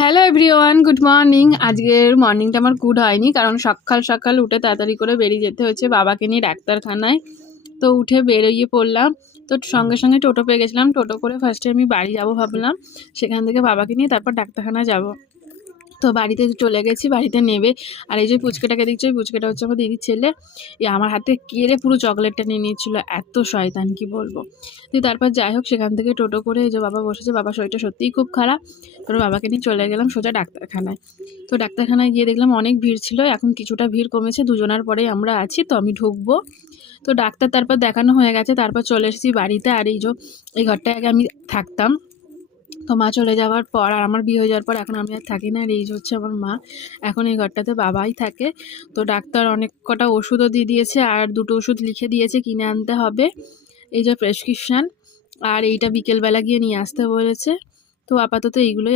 Hello everyone, good morning. আজকের মর্নিংটা আমার good হয়নি, কারণ সকাল সকাল উঠে তাড়াতাড়ি করে বেরিয়ে যেতে হয়েছে বাবাকে নিয়ে ডাক্তারখানায়। তো উঠে বেরিয়ে পড়লাম। তো সঙ্গে সঙ্গে টোটো পেয়ে গেছিলাম। টোটো করে ফার্স্টে আমি বাড়ি যাব ভাবলাম, সেখান থেকে বাবাকে নিয়ে তারপর ডাক্তারখানায় যাব। তো বাড়িতে চলে গেছি, বাড়িতে নেবে। আর এই যে পুচকেটাকে দেখছি, ওই পুচকেটা হচ্ছে আমার দিদির ছেলে। আমার হাতে কেড়ে পুরো চকলেটটা নিয়ে নিয়েছিল, এত শয়তান কি বলবো। দিয়ে তারপর যাই হোক, সেখান থেকে টোটো করে এই যে বাবা বসেছে, বাবার শরীরটা সত্যিই খুব খারাপ। তারপর বাবাকে নিয়ে চলে গেলাম সোজা ডাক্তারখানায়। তো ডাক্তারখানায় গিয়ে দেখলাম অনেক ভিড় ছিল, এখন কিছুটা ভিড় কমেছে, দুজনার পরেই আমরা আছি। তো আমি ঢুকবো। তো ডাক্তার তারপর দেখানো হয়ে গেছে, তারপর চলে এসেছি বাড়িতে। আর এই যে এই ঘরটায় আগে আমি থাকতাম। তো মা চলে যাওয়ার পর আর আমার বিয়ে হয়ে যাওয়ার পর এখন আমি আর থাকি না। আর এই যে হচ্ছে আমার মা, এখন এই ঘরটাতে বাবাই থাকে। তো ডাক্তার অনেক কটা ওষুধও দিয়ে দিয়েছে, আর দুটো ওষুধ লিখে দিয়েছে, কিনে আনতে হবে। এই যে প্রেসক্রিপশান, আর এইটা বিকেলবেলা গিয়ে নিয়ে আসতে বলেছে। তো আপাতত এইগুলোই